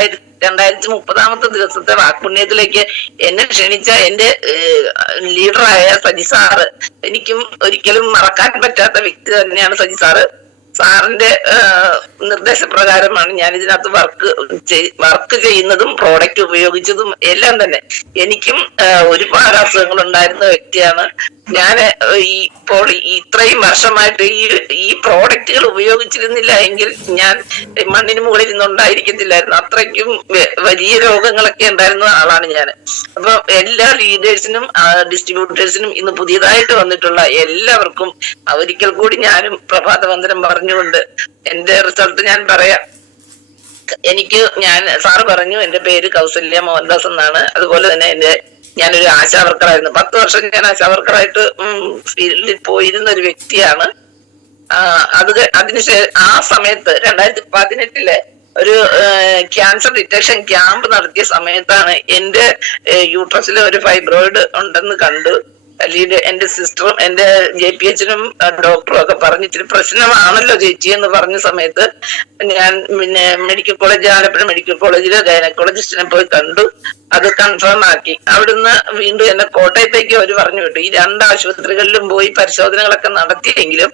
2030 ദിവസത്തെ വാക്പുണ്യത്തിലേക്ക് എന്നെ ക്ഷണിച്ച എന്റെ ലീഡറായ സജി സാറ്, എനിക്കും ഒരിക്കലും മറക്കാൻ പറ്റാത്ത വ്യക്തി തന്നെയാണ് സജി സാറ്. സാറിന്റെ നിർദ്ദേശപ്രകാരമാണ് ഞാൻ ഇതിനകത്ത് വർക്ക് ചെയ്യുന്നതും പ്രോഡക്റ്റ് ഉപയോഗിച്ചതും എല്ലാം തന്നെ. എനിക്കും ഒരുപാട് അസുഖങ്ങൾ ഉണ്ടായിരുന്ന വ്യക്തിയാണ് ഞാൻ. ഇപ്പോൾ ഇത്രയും വർഷമായിട്ട് ഈ പ്രോഡക്റ്റുകൾ ഉപയോഗിച്ചിരുന്നില്ല എങ്കിൽ ഞാൻ മണ്ണിന് മുകളിൽ നിന്നുണ്ടായിരിക്കത്തില്ലായിരുന്നു. അത്രയ്ക്കും വലിയ രോഗങ്ങളൊക്കെ ഉണ്ടായിരുന്ന ആളാണ് ഞാൻ. അപ്പൊ എല്ലാ ലീഡേഴ്സിനും ഡിസ്ട്രിബ്യൂട്ടേഴ്സിനും ഇന്ന് പുതിയതായിട്ട് വന്നിട്ടുള്ള എല്ലാവർക്കും ഒരിക്കൽ കൂടി ഞാനും പ്രഭാതവന്ദനം പറഞ്ഞുകൊണ്ട് എന്റെ റിസൾട്ട് ഞാൻ പറയാം. സാറ് പറഞ്ഞു എന്റെ പേര് കൗസല്യ മോഹൻദാസ് എന്നാണ്. അതുപോലെ തന്നെ ഞാനൊരു ആശാവർക്കറായിരുന്നു. 10 വർഷം ഞാൻ ആശാവർക്കറായിട്ട് ഫീൽഡിൽ പോയിരുന്ന ഒരു വ്യക്തിയാണ്. ആ സമയത്ത് 2018 ഒരു ക്യാൻസർ ഡിറ്റക്ഷൻ ക്യാമ്പ് നടത്തിയ സമയത്താണ് എന്റെ യൂട്രസിൽ ഒരു ഫൈബ്രോയിഡ് ഉണ്ടെന്ന് കണ്ടു. എന്റെ സിസ്റ്ററും എന്റെ JPHനും ഡോക്ടറും ഒക്കെ പറഞ്ഞു ഇച്ചിരി പ്രശ്നമാണല്ലോ ചേച്ചി എന്ന് പറഞ്ഞ സമയത്ത് ഞാൻ മെഡിക്കൽ കോളേജ്, ആലപ്പുഴ മെഡിക്കൽ കോളേജില് ഗൈനക്കോളജിസ്റ്റിനെ പോയി കണ്ടു. അത് കൺഫേം ആക്കി. അവിടുന്ന് വീണ്ടും എന്നെ കോട്ടയത്തേക്ക് അവർ പറഞ്ഞു വിട്ടു. ഈ 2 ആശുപത്രികളിലും പോയി പരിശോധനകളൊക്കെ നടത്തിയെങ്കിലും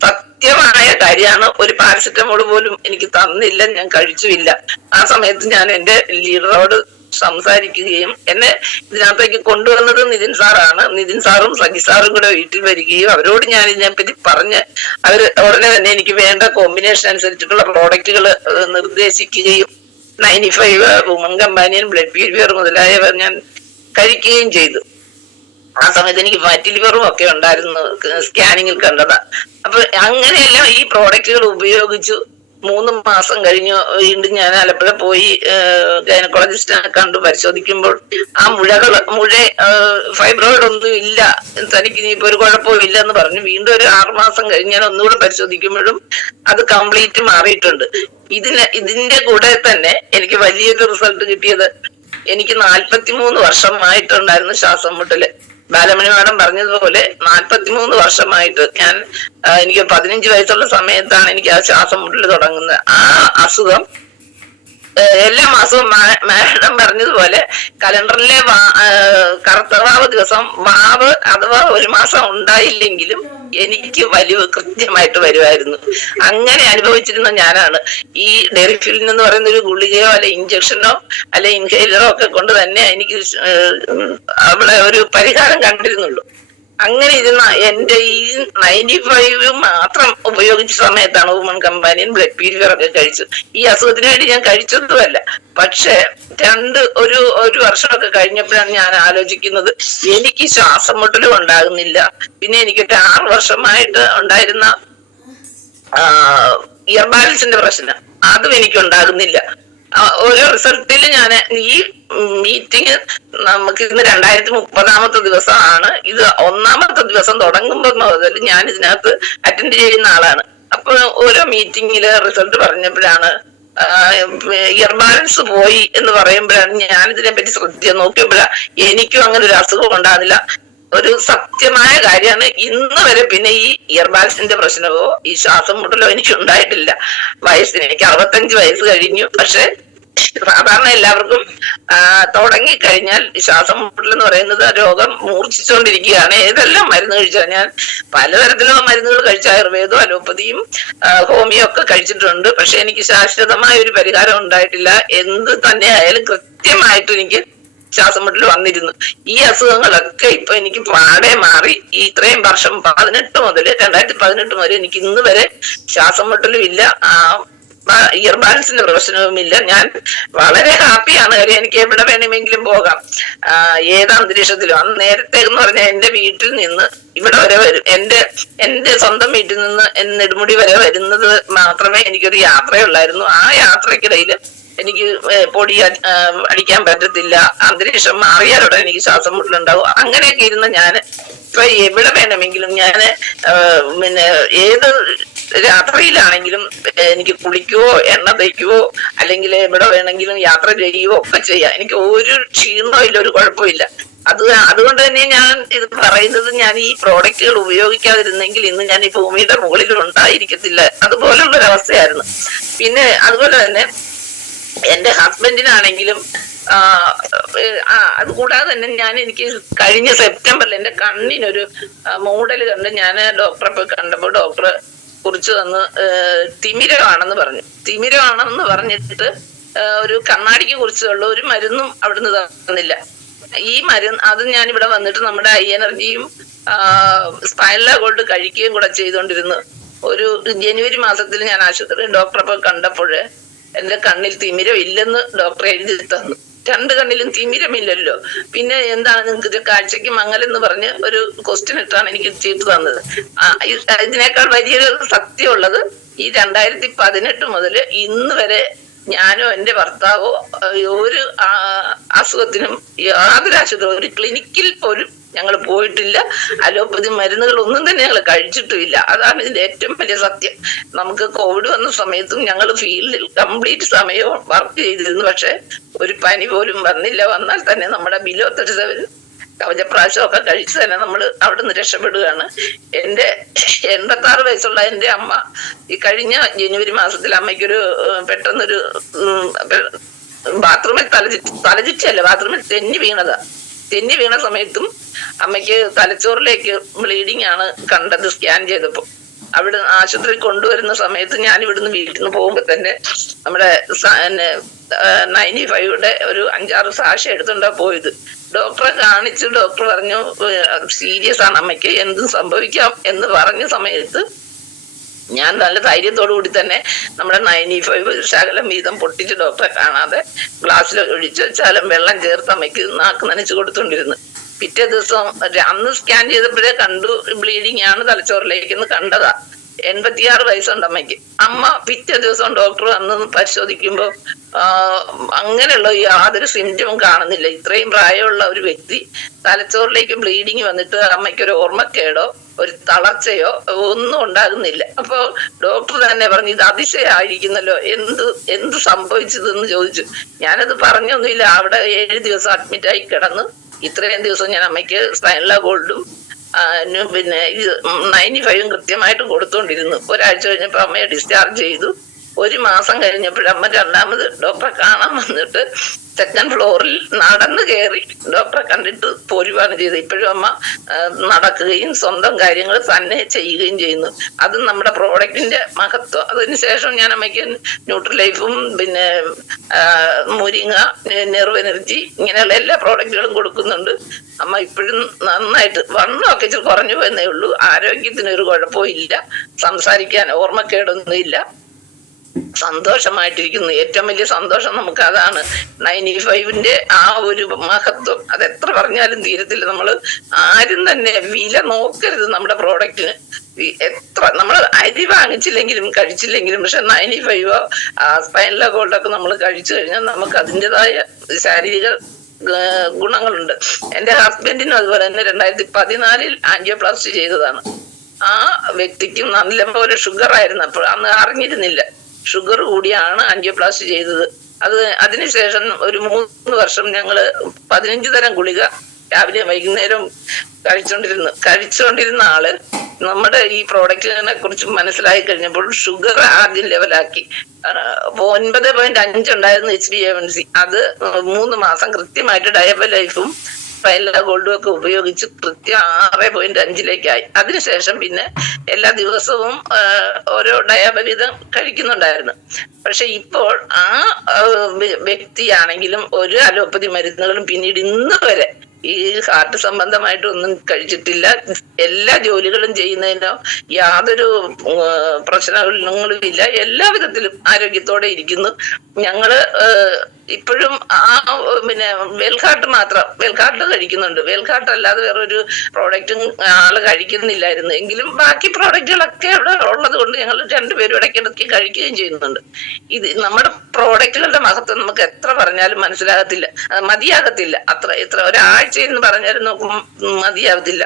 സത്യമായ കാര്യമാണ്, ഒരു പാരസെറ്റമോൾ പോലും എനിക്ക് തന്നില്ല, ഞാൻ കഴിച്ചുമില്ല. ആ സമയത്ത് ഞാൻ എന്റെ ലീഡറോട് സംസാരിക്കുകയും എന്നെ ഇതിനകത്തേക്ക് കൊണ്ടുവന്നത് നിതിൻ സാറാണ്. നിതിൻ സാറും സജി സാറും കൂടെ വീട്ടിൽ വരികയും അവരോട് ഞാൻ ഇതിനെപ്പറ്റി പറഞ്ഞ് അവർ ഉടനെ തന്നെ എനിക്ക് വേണ്ട കോമ്പിനേഷൻ അനുസരിച്ചിട്ടുള്ള പ്രോഡക്റ്റുകൾ നിർദ്ദേശിക്കുകയും 95 വുമൺ കമ്പാനിയൻ, ബ്ലഡ് പ്യൂരിഫയർ മുതലായവ ഞാൻ കഴിക്കുകയും ചെയ്തു. ആ സമയത്ത് എനിക്ക് ഫാറ്റി ലിവറും ഒക്കെ ഉണ്ടായിരുന്നു, സ്കാനിങ്ങിൽ കണ്ടതാ. അപ്പൊ അങ്ങനെയെല്ലാം ഈ പ്രോഡക്റ്റുകൾ ഉപയോഗിച്ചു. 3 മാസം കഴിഞ്ഞു വീണ്ടും ഞാൻ ആലപ്പുഴ പോയി ഗൈനക്കോളജിസ്റ്റിനെ കണ്ടു. പരിശോധിക്കുമ്പോൾ ആ മുഴ ഫൈബ്രോയിഡ് ഒന്നും ഇല്ല, തനിക്ക് ഇനിയിപ്പോ ഒരു കുഴപ്പവും ഇല്ല എന്ന് പറഞ്ഞു. വീണ്ടും ഒരു 6 മാസം കഴിഞ്ഞ് ഞാൻ ഒന്നുകൂടെ പരിശോധിക്കുമ്പോഴും അത് കംപ്ലീറ്റ് മാറിയിട്ടുണ്ട്. ഇതിന്റെ കൂടെ തന്നെ എനിക്ക് വലിയൊരു റിസൾട്ട് കിട്ടിയത്, എനിക്ക് 43 വർഷമായിട്ടുണ്ടായിരുന്നു ശ്വാസം മുട്ടല്. ബാലമണി മാഡം പറഞ്ഞതുപോലെ 43 വർഷമായിട്ട് എനിക്ക് 15 വയസ്സുള്ള സമയത്താണ് എനിക്ക് ആ ശ്വാസം മുട്ടല് തുടങ്ങുന്നത്. ആ അസുഖം എല്ലാ മാസവും മാഡം പറഞ്ഞതുപോലെ കലണ്ടറിലെ കറുത്തവാവ് ദിവസം വാവ് അഥവാ ഒരു മാസം ഉണ്ടായില്ലെങ്കിലും എനിക്ക് വലിയ കൃത്യമായിട്ട് വരുമായിരുന്നു. അങ്ങനെ അനുഭവിച്ചിരുന്ന ഞാനാണ്. ഈ ഡെറിഫിലിൻ എന്ന് പറയുന്ന ഒരു ഗുളികയോ അല്ലെ ഇഞ്ചക്ഷനോ അല്ലെ ഇൻഹേലറോ ഒക്കെ കൊണ്ട് തന്നെ എനിക്ക് അവിടെ ഒരു പരിഹാരം കണ്ടിരുന്നുള്ളൂ. അങ്ങനെ ഇരുന്ന എന്റെ ഈ 95 മാത്രം ഉപയോഗിച്ച സമയത്താണ് വുമൺ കമ്പാനിയൻ, ബ്ലഡ് പ്യൂരിഫയർ ഒക്കെ കഴിച്ചു. ഈ അസുഖത്തിന് വേണ്ടി ഞാൻ കഴിച്ചതുമല്ല. പക്ഷെ ഒരു വർഷമൊക്കെ കഴിഞ്ഞപ്പോഴാണ് ഞാൻ ആലോചിക്കുന്നത് എനിക്ക് ശ്വാസം മുട്ടലും ഉണ്ടാകുന്നില്ല. പിന്നെ എനിക്കൊരു 6 വർഷമായിട്ട് ഉണ്ടായിരുന്ന ഇയർ ബാലൻസിന്റെ പ്രശ്നം അതും എനിക്കുണ്ടാകുന്നില്ല. ഓരോ റിസൾട്ടിൽ ഞാൻ ഈ മീറ്റിംഗ് നമുക്ക് ഇന്ന് 2030 ദിവസമാണ്. ഇത് 1ാമത്തെ ദിവസം തുടങ്ങുമ്പോൾ മുതൽ ഞാൻ ഇതിനകത്ത് അറ്റൻഡ് ചെയ്യുന്ന ആളാണ്. അപ്പൊ ഓരോ മീറ്റിങ്ങില് റിസൾട്ട് പറഞ്ഞപ്പോഴാണ് ഇയർ ബാലൻസ് പോയി എന്ന് പറയുമ്പോഴാണ് ഞാനിതിനെ പറ്റി ശ്രദ്ധിച്ച് നോക്കിയപ്പോഴാണ് എനിക്കും അങ്ങനെ ഒരു അസുഖം ഉണ്ടാകുന്നില്ല. ഒരു സത്യമായ കാര്യമാണ്. ഇന്ന് വരെ പിന്നെ ഈ ഇയർ ബാലൻസിന്റെ പ്രശ്നമോ ഈ ശ്വാസം മുട്ടലോ എനിക്ക് ഉണ്ടായിട്ടില്ല. എനിക്ക് 65 വയസ്സ് കഴിഞ്ഞു. പക്ഷെ സാധാരണ എല്ലാവർക്കും തുടങ്ങിക്കഴിഞ്ഞാൽ ശ്വാസം മുട്ടൽ എന്ന് പറയുന്നത് രോഗം മൂർച്ഛിച്ചുകൊണ്ടിരിക്കുകയാണ്. ഏതെല്ലാം മരുന്ന് കഴിച്ചാൽ ഞാൻ പലതരത്തിലുള്ള മരുന്നുകൾ കഴിച്ച ആയുർവേദവും അലോപ്പതിയും ഹോമിയോ ഒക്കെ കഴിച്ചിട്ടുണ്ട്. പക്ഷെ എനിക്ക് ശാശ്വതമായ ഒരു പരിഹാരം ഉണ്ടായിട്ടില്ല. എന്ത് തന്നെ ആയാലും കൃത്യമായിട്ട് എനിക്ക് ശ്വാസം മുട്ടൽ വന്നിരുന്നു. ഈ അസുഖങ്ങളൊക്കെ ഇപ്പൊ എനിക്ക് പാടെ മാറി. ഇത്രയും വർഷം 2018 മുതൽ എനിക്ക് ഇന്ന് വരെ ശ്വാസം മുട്ടലും ഇല്ല, ഇയർ ബാലൻസിന്റെ പ്രശ്നവുമില്ല. ഞാൻ വളരെ ഹാപ്പിയാണ്. കാര്യം എനിക്ക് എവിടെ വേണമെങ്കിലും പോകാം, ഏത് അന്തരീക്ഷത്തിലും. അന്ന് നേരത്തെ എന്ന് പറഞ്ഞാൽ എന്റെ വീട്ടിൽ നിന്ന് ഇവിടെ വരെ വരും, എന്റെ സ്വന്തം വീട്ടിൽ നിന്ന് നെടുമുടി വരെ വരുന്നത് മാത്രമേ എനിക്കൊരു യാത്രയുള്ളായിരുന്നു. ആ യാത്രക്കിടയിൽ എനിക്ക് പൊടി അടിക്കാൻ പറ്റത്തില്ല, അന്തരീക്ഷം മാറിയാലോടെ എനിക്ക് ശ്വാസം മുട്ടലുണ്ടാവും. അങ്ങനെയൊക്കെ ഇരുന്ന ഞാൻ ഇപ്പൊ എവിടെ വേണമെങ്കിലും ഏത് യാത്രയിലാണെങ്കിലും എനിക്ക് കുളിക്കുവോ എണ്ണ തയ്ക്കുവോ അല്ലെങ്കിൽ എവിടെ വേണമെങ്കിലും യാത്ര ചെയ്യുവോ ഒക്കെ ചെയ്യാം. എനിക്ക് ഒരു ക്ഷീണവും ഇല്ല, ഒരു കുഴപ്പമില്ല. അതുകൊണ്ട് തന്നെ ഞാൻ ഇത് പറയുന്നത്, ഞാൻ ഈ പ്രോഡക്റ്റുകൾ ഉപയോഗിക്കാതിരുന്നെങ്കിൽ ഇന്ന് ഞാൻ ഈ ഭൂമിയുടെ മുകളിൽ ഉണ്ടായിരിക്കത്തില്ല. അതുപോലുള്ളൊരവസ്ഥയായിരുന്നു. പിന്നെ അതുപോലെ തന്നെ എന്റെ ഹസ്ബൻഡിനാണെങ്കിലും അത് കൂടാതെ തന്നെ എനിക്ക് കഴിഞ്ഞ സെപ്റ്റംബറിൽ എന്റെ കണ്ണിനൊരു മൂടൽ കണ്ട് ഞാൻ ഡോക്ടറെ പോയി കണ്ടപ്പോൾ ഡോക്ടർ കുറിച്ച് തന്ന് തിമിരമാണെന്ന് പറഞ്ഞു. തിമിരമാണെന്ന് പറഞ്ഞിട്ട് ഒരു കണ്ണാടിക്ക് കുറിച്ചുള്ള ഒരു മരുന്നും അവിടുന്ന് തന്നില്ല. ഈ മരുന്ന് അത് ഞാൻ ഇവിടെ വന്നിട്ട് നമ്മുടെ ഐ എനർജിയും സ്പൈനൽ ഗോൾഡ് കഴിക്കുകയും കൂടെ ചെയ്തുകൊണ്ടിരുന്നു. ഒരു ജനുവരി മാസത്തിൽ ഞാൻ ആശുപത്രി ഡോക്ടറെ പോയി കണ്ടപ്പോൾ എന്റെ കണ്ണിൽ തിമിരം ഇല്ലെന്ന് ഡോക്ടർ എഴുതി തന്നു. രണ്ട് കണ്ണിലും തിമിരമില്ലല്ലോ, പിന്നെ എന്താണ് നിങ്ങൾക്ക് കാഴ്ചക്ക് മങ്ങലെന്ന് പറഞ്ഞ് ഒരു ക്വസ്റ്റ്യൻ ഇട്ടാണ് എനിക്ക് ചീട്ട് തന്നത്. ഇതിനേക്കാൾ വലിയൊരു സത്യമുള്ളത്, ഈ 2018 മുതൽ ഇന്ന് വരെ ഞാനോ എന്റെ ഭർത്താവോ ഒരു അസുഖത്തിനും യാതൊരു ആശുപത്രി ഒരു ക്ലിനിക്കിൽ പോലും ഞങ്ങൾ പോയിട്ടില്ല. അലോപ്പതി മരുന്നുകൾ ഒന്നും തന്നെ ഞങ്ങൾ കഴിച്ചിട്ടുമില്ല. അതാണ് ഇതിന്റെ ഏറ്റവും വലിയ സത്യം. നമുക്ക് കോവിഡ് വന്ന സമയത്തും ഞങ്ങൾ ഫീൽഡിൽ കംപ്ലീറ്റ് സമയവും വർക്ക് ചെയ്തിരുന്നു. പക്ഷെ ഒരു പനി പോലും വന്നില്ല. വന്നാൽ തന്നെ നമ്മുടെ ബിലോ 37 കവചപ്രാശമൊക്കെ കഴിച്ച് തന്നെ നമ്മൾ അവിടെ നിന്ന് രക്ഷപ്പെടുകയാണ്. എന്റെ 86 വയസ്സുള്ള എന്റെ അമ്മ ഈ കഴിഞ്ഞ ജനുവരി മാസത്തിൽ അമ്മയ്ക്കൊരു പെട്ടെന്നൊരു ബാത്റൂമിൽ തലചുറ്റല്ല, ബാത്റൂമിൽ തെന്നി വീണ സമയത്തും അമ്മയ്ക്ക് തലച്ചോറിലേക്ക് ബ്ലീഡിങ് ആണ് കണ്ടത്. സ്കാൻ ചെയ്തപ്പോ അവിടെ ആശുപത്രി കൊണ്ടുവരുന്ന സമയത്ത് ഞാൻ ഇവിടുന്ന് വീട്ടിൽ നിന്ന് പോകുമ്പോ തന്നെ നമ്മുടെ 95യുടെ ഒരു 5-6 സാക്ഷി എടുത്തുണ്ടാ പോയത്. ഡോക്ടറെ കാണിച്ച് ഡോക്ടർ പറഞ്ഞു സീരിയസ് ആണ് അമ്മയ്ക്ക്, എന്തും സംഭവിക്കാം എന്ന് പറഞ്ഞ സമയത്ത് ഞാൻ നല്ല ധൈര്യത്തോടു കൂടി തന്നെ നമ്മുടെ 95 ശകലം വീതം പൊട്ടിച്ച് ഡോക്ടറെ കാണാതെ ഗ്ലാസ്സിൽ ഒഴിച്ചു വെച്ചാലും വെള്ളം ചേർത്ത് അമ്മയ്ക്ക് നാക്ക് നനച്ച് കൊടുത്തോണ്ടിരുന്നു. പിറ്റേ ദിവസം അന്ന് സ്കാൻ ചെയ്തപ്പോഴേ കണ്ടു ബ്ലീഡിങ് ആണ് തലച്ചോറിലേക്കെന്ന് കണ്ടതാ. 86 വയസ്സുണ്ട് അമ്മയ്ക്ക്. അമ്മ പിറ്റേ ദിവസം ഡോക്ടർ അന്ന് പരിശോധിക്കുമ്പോ അങ്ങനെയുള്ള യാതൊരു സിംറ്റവും കാണുന്നില്ല. ഇത്രയും പ്രായമുള്ള ഒരു വ്യക്തി തലച്ചോറിലേക്ക് ബ്ലീഡിങ് വന്നിട്ട് അമ്മയ്ക്ക് ഒരു ഓർമ്മക്കേടോ ഒരു തളർച്ചയോ ഒന്നും ഉണ്ടാകുന്നില്ല. അപ്പൊ ഡോക്ടർ തന്നെ പറഞ്ഞു ഇത് അതിശയായിരിക്കുന്നല്ലോ, എന്ത് സംഭവിച്ചതെന്ന് ചോദിച്ചു. ഞാനത് പറഞ്ഞൊന്നുമില്ല. അവിടെ 7 ദിവസം അഡ്മിറ്റായി കിടന്നു. ഇത്രയും ദിവസം ഞാൻ അമ്മയ്ക്ക് സ്പൈനൽ ഗോൾഡും പിന്നെ 95 കൃത്യമായിട്ട് കൊടുത്തോണ്ടിരുന്നു. ഒരാഴ്ച കഴിഞ്ഞപ്പോ അമ്മയെ ഡിസ്ചാർജ് ചെയ്തു. 1 മാസം കഴിഞ്ഞപ്പോഴമ്മ രണ്ടാമത് ഡോക്ടറെ കാണാൻ വന്നിട്ട് 2nd ഫ്ലോറിൽ നടന്നു കയറി ഡോക്ടറെ കണ്ടിട്ട് പോരുവാണ് ചെയ്തത്. ഇപ്പോഴും അമ്മ നടക്കുകയും സ്വന്തം കാര്യങ്ങൾ തന്നെ ചെയ്യുകയും ചെയ്യുന്നു. അത് നമ്മുടെ പ്രോഡക്റ്റിന്റെ മഹത്വം. അതിനുശേഷം ഞാൻ അമ്മയ്ക്ക് ന്യൂട്രിലൈഫും പിന്നെ മുരിങ്ങ, നെർവ് എനർജി ഇങ്ങനെയുള്ള എല്ലാ പ്രോഡക്റ്റുകളും കൊടുക്കുന്നുണ്ട്. അമ്മ ഇപ്പോഴും നന്നായിട്ട് വണ്ണമൊക്കെ ഇച്ചിരി കുറഞ്ഞു പോയെന്നേ ഉള്ളൂ. ആരോഗ്യത്തിനൊരു കുഴപ്പവും ഇല്ല. സംസാരിക്കാൻ ഓർമ്മക്കേടൊന്നും ഇല്ല. സന്തോഷമായിട്ടിരിക്കുന്നു. ഏറ്റവും വലിയ സന്തോഷം നമുക്ക് അതാണ്. 95ന്റെ ആ ഒരു മഹത്വം അത് എത്ര പറഞ്ഞാലും തീരത്തില്ല. നമ്മൾ ആരും തന്നെ വില നോക്കരുത് നമ്മുടെ പ്രോഡക്റ്റിന്. എത്ര നമ്മൾ അരി വാങ്ങിച്ചില്ലെങ്കിലും കഴിച്ചില്ലെങ്കിലും പക്ഷെ 95 സ്പൈനൽ ഗോൾഡൊക്കെ നമ്മൾ കഴിച്ചു കഴിഞ്ഞാൽ നമുക്ക് അതിൻ്റെതായ ശാരീരിക ഗുണങ്ങളുണ്ട്. എന്റെ ഹസ്ബൻഡിനും അതുപോലെ തന്നെ 2014 ആൻജിയോപ്ലാസ്റ്റി ചെയ്തതാണ്. ആ വ്യക്തിക്കും നല്ലപോലെ ഷുഗർ ആയിരുന്നു. അപ്പോൾ അന്ന് അറിഞ്ഞിരുന്നില്ല. ഷുഗർ കൂടിയാണ് ആൻജിയോപ്ലാസ്റ്റി ചെയ്തത്. അതിനുശേഷം ഒരു 3 വർഷം ഞങ്ങള് 15 തരം ഗുളിക രാവിലെ വൈകുന്നേരം കഴിച്ചുകൊണ്ടിരുന്ന ആള് നമ്മുടെ ഈ പ്രോഡക്റ്റിനെ കുറിച്ച് മനസ്സിലായി കഴിഞ്ഞപ്പോൾ ഷുഗർ ആദ്യം ലെവലാക്കി. 9.5 ഉണ്ടായിരുന്നു HbA1c. അത് 3 മാസം കൃത്യമായിട്ട് ഡയബ ലൈഫും സ്പൈനൽ ഗോൾഡും ഒക്കെ ഉപയോഗിച്ച് കൃത്യം 6.5 അതിനുശേഷം പിന്നെ എല്ലാ ദിവസവും ഓരോ ഡയബവീതം കഴിക്കുന്നുണ്ടായിരുന്നു. പക്ഷെ ഇപ്പോൾ ആ വ്യക്തിയാണെങ്കിലും ഒരു അലോപ്പതി മരുന്നുകളും പിന്നീട് ഇന്ന് വരെ ഈ ഹാർട്ട് സംബന്ധമായിട്ടൊന്നും കഴിച്ചിട്ടില്ല. എല്ലാ ജോലികളും ചെയ്യുന്നതിനോ യാതൊരു പ്രശ്നങ്ങളും ഇല്ല. എല്ലാ വിധത്തിലും ആരോഗ്യത്തോടെ ഇരിക്കുന്നു. ഞങ്ങള് ഇപ്പോഴും പിന്നെ വെൽഹാർട്ട് കഴിക്കുന്നുണ്ട്. വെൽഹാർട്ട് അല്ലാതെ വേറൊരു പ്രോഡക്റ്റും ആള് കഴിക്കുന്നില്ലായിരുന്നു. എങ്കിലും ബാക്കി പ്രോഡക്റ്റുകളൊക്കെ അവിടെ ഉള്ളത് കൊണ്ട് ഞങ്ങൾ 2 പേരും ഇടയ്ക്കിടയ്ക്ക് കഴിക്കുകയും ചെയ്യുന്നുണ്ട്. ഇത് നമ്മുടെ പ്രോഡക്റ്റുകളുടെ മഹത്വം നമുക്ക് എത്ര പറഞ്ഞാലും മതിയാകത്തില്ല. എത്ര ഒരാഴ്ച എന്ന് പറഞ്ഞാലും നോക്കുമ്പോൾ മതിയാകത്തില്ല.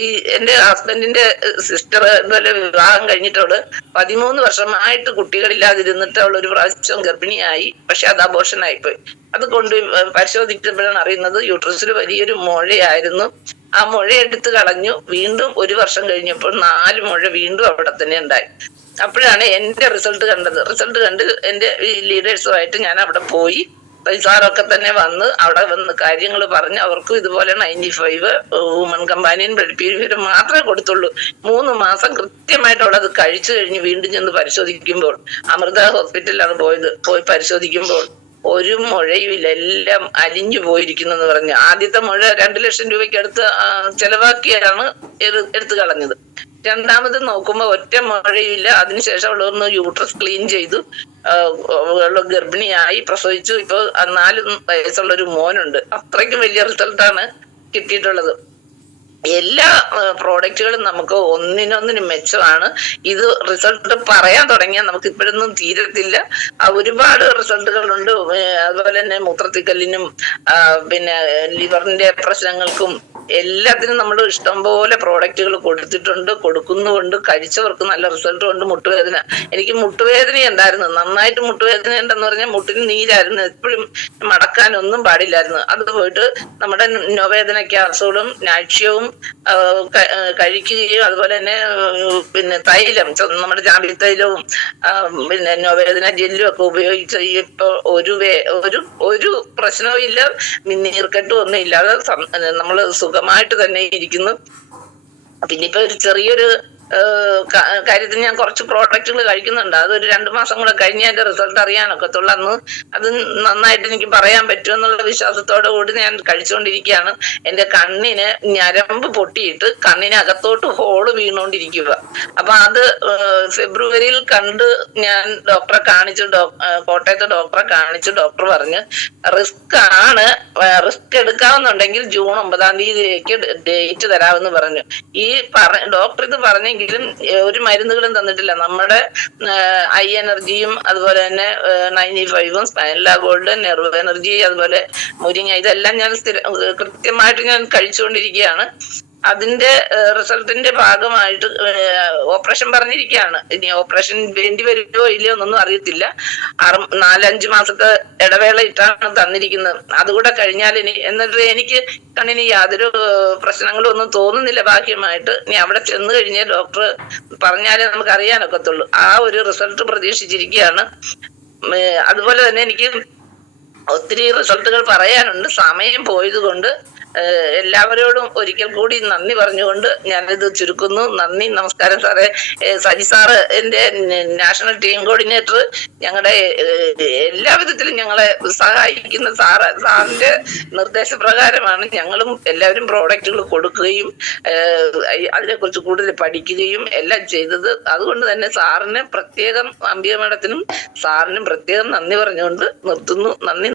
ഈ എന്റെ ഹസ്ബൻഡിന്റെ സിസ്റ്റർ ഇതുപോലെ വിവാഹം കഴിഞ്ഞിട്ടവള് 13 വർഷമായിട്ട് കുട്ടികളില്ലാതിരുന്നിട്ട് അവൾ ഒരു പ്രാവശ്യം ഗർഭിണിയായി. പക്ഷെ അത് അബോർഷനായിപ്പോയി. അത് കൊണ്ട് പരിശോധിച്ചപ്പോഴാണ് അറിയുന്നത് യൂട്രസിൽ വലിയൊരു മുഴയായിരുന്നു. ആ മുഴ എടുത്ത് കളഞ്ഞു. വീണ്ടും 1 വർഷം കഴിഞ്ഞപ്പോൾ 4 മുഴ വീണ്ടും അവിടെ തന്നെ ഉണ്ടായി. അപ്പോഴാണ് എന്റെ റിസൾട്ട് കണ്ടത്. റിസൾട്ട് കണ്ട് എന്റെ ലീഡേഴ്സുമായിട്ട് ഞാൻ അവിടെ പോയി. സാറൊക്കെ തന്നെ വന്ന് അവിടെ വന്ന് കാര്യങ്ങൾ പറഞ്ഞ് അവർക്കും ഇതുപോലെ 95 വുമൺ കമ്പാനിയൻ ബ്ലഡ് മാത്രമേ കൊടുത്തുള്ളൂ. 3 മാസം കൃത്യമായിട്ട് അവിടെ അത് കഴിച്ചു കഴിഞ്ഞ് വീണ്ടും ചെന്ന് പരിശോധിക്കുമ്പോൾ അമൃത ഹോസ്പിറ്റലിലാണ് പോയി പരിശോധിക്കുമ്പോൾ ഒരു മുഴയുമില്ല, എല്ലാം അലിഞ്ഞു പോയിരിക്കുന്നു എന്ന് പറഞ്ഞു. ആദ്യത്തെ മുഴ 2 ലക്ഷം രൂപയ്ക്ക് അടുത്ത് ചെലവാക്കിയാണ് എടുത്തു കളഞ്ഞത്. രണ്ടാമത് നോക്കുമ്പോ ഒറ്റ മുഴയില്ല. അതിനുശേഷം അവളൊന്ന് യൂട്രസ് ക്ലീൻ ചെയ്തു, ഗർഭിണിയായി, പ്രസവിച്ചു. ഇപ്പൊ 4 വയസ്സുള്ള ഒരു മോനുണ്ട്. അത്രയ്ക്കും വലിയ റിസൾട്ടാണ് കിട്ടിയിട്ടുള്ളത്. എല്ലാ പ്രോഡക്റ്റുകളും നമുക്ക് ഒന്നിനൊന്നിനും മെച്ചമാണ്. ഇത് റിസൾട്ട് പറയാൻ തുടങ്ങിയാൽ നമുക്ക് ഇപ്പോഴൊന്നും തീരത്തില്ല. ഒരുപാട് റിസൾട്ടുകളുണ്ട്. അതുപോലെ തന്നെ മൂത്രത്തിക്കല്ലിനും പിന്നെ ലിവറിന്റെ പ്രശ്നങ്ങൾക്കും എല്ലാത്തിനും നമ്മൾ ഇഷ്ടംപോലെ പ്രോഡക്റ്റുകൾ കൊടുത്തിട്ടുണ്ട്, കൊടുക്കുന്നുണ്ട്. കഴിച്ചവർക്ക് നല്ല റിസൾട്ടും ഉണ്ട്. മുട്ടുവേദന, എനിക്ക് മുട്ടുവേദന ഉണ്ടായിരുന്നു, നന്നായിട്ട് മുട്ടുവേദന ഉണ്ടെന്ന് പറഞ്ഞാൽ മുട്ടിന് നീരായിരുന്നു, എപ്പോഴും മടക്കാനൊന്നും പാടില്ലായിരുന്നു. അത് പോയിട്ട് നമ്മുടെ നൊവേദന ക്യാപ്സൂളും നാക്ഷ്യവും കഴിക്കുകയും അതുപോലെ തന്നെ പിന്നെ തൈലം, നമ്മുടെ ജാമ്പി തൈലവും പിന്നെ നൊവേദന ജെല്ലും ഒക്കെ ഉപയോഗിച്ച് ഇപ്പൊ ഒരു പ്രശ്നവും ഇല്ല, നീർക്കെട്ടും ഒന്നും ഇല്ലാതെ നമ്മൾ സുഖമായിട്ട് തന്നെ ഇരിക്കുന്നു. പിന്നെ ഇപ്പൊ ഒരു ചെറിയൊരു കാര്യത്തിന് ഞാൻ കുറച്ച് പ്രോഡക്റ്റുകൾ കഴിക്കുന്നുണ്ട്. അതൊരു 2 മാസം കൂടെ കഴിഞ്ഞ് അതിന്റെ റിസൾട്ട് അറിയാനൊക്കത്തുള്ളൂ. അന്ന് അത് നന്നായിട്ട് എനിക്ക് പറയാൻ പറ്റുമെന്നുള്ള വിശ്വാസത്തോടു കൂടി ഞാൻ കഴിച്ചുകൊണ്ടിരിക്കുകയാണ്. എന്റെ കണ്ണിന് ഞരമ്പ് പൊട്ടിയിട്ട് കണ്ണിനകത്തോട്ട് ഹോള് വീണുകൊണ്ടിരിക്കുക. അപ്പൊ അത് ഫെബ്രുവരിയിൽ കണ്ട് ഞാൻ ഡോക്ടറെ കാണിച്ചു, കോട്ടയത്ത് ഡോക്ടറെ കാണിച്ചു. ഡോക്ടർ പറഞ്ഞ് റിസ്ക് എടുക്കാവുന്നുണ്ടെങ്കിൽ ജൂൺ 9-ാം തീയതിയിലേക്ക് ഡേറ്റ് തരാമെന്ന് പറഞ്ഞു. ഡോക്ടർ ഇത് പറഞ്ഞെങ്കിലും ഒരു മരുന്നുകളും തന്നിട്ടില്ല. നമ്മുടെ ഐ എനർജിയും അതുപോലെ തന്നെ 95-ഉം സ്പൈനലാ ഗോൾഡ്, നെർവ് എനർജി, അതുപോലെ മുരിങ്ങ, ഇതെല്ലാം ഞാൻ കൃത്യമായിട്ട് ഞാൻ കഴിച്ചുകൊണ്ടിരിക്കുകയാണ്. അതിന്റെ റിസൾട്ടിന്റെ ഭാഗമായിട്ട് ഓപ്പറേഷൻ പറഞ്ഞിരിക്കുകയാണ്. ഇനി ഓപ്പറേഷൻ വേണ്ടി വരുമോ ഇല്ലയോ എന്നൊന്നും അറിയത്തില്ല. 4-5 മാസത്തെ ഇടവേള ഇട്ടാണ് തന്നിരിക്കുന്നത്. അതുകൂടെ കഴിഞ്ഞാൽ എന്നിട്ട് എനിക്ക് കണ്ണിന് യാതൊരു പ്രശ്നങ്ങളും ഒന്നും തോന്നുന്നില്ല ഭാഗ്യമായിട്ട്. ഇനി അവിടെ ചെന്ന് കഴിഞ്ഞാൽ ഡോക്ടർ പറഞ്ഞാലേ നമുക്ക് അറിയാനൊക്കത്തുള്ളൂ. ആ ഒരു റിസൾട്ട് പ്രതീക്ഷിച്ചിരിക്കുകയാണ്. അതുപോലെ തന്നെ എനിക്ക് ഒത്തിരി റിസൾട്ടുകൾ പറയാനുണ്ട്. സമയം പോയത് കൊണ്ട് എല്ലാവരോടും ഒരിക്കൽ കൂടി നന്ദി പറഞ്ഞുകൊണ്ട് ഞാനിത് ചുരുക്കുന്നു. നന്ദി, നമസ്കാരം സാറേ. സജി സാറ് എന്റെ നാഷണൽ ടീം കോർഡിനേറ്റർ, ഞങ്ങളുടെ എല്ലാ വിധത്തിലും ഞങ്ങളെ സഹായിക്കുന്ന സാറിന്റെ നിർദ്ദേശപ്രകാരമാണ് ഞങ്ങളും എല്ലാവരും പ്രോഡക്റ്റുകൾ കൊടുക്കുകയും അതിനെക്കുറിച്ച് കൂടുതൽ പഠിക്കുകയും എല്ലാം ചെയ്തത്. അതുകൊണ്ട് തന്നെ സാറിന് പ്രത്യേകം, അംബിക മാഡത്തിനും സാറിനും പ്രത്യേകം നന്ദി പറഞ്ഞുകൊണ്ട് നിർത്തുന്നു. നന്ദി.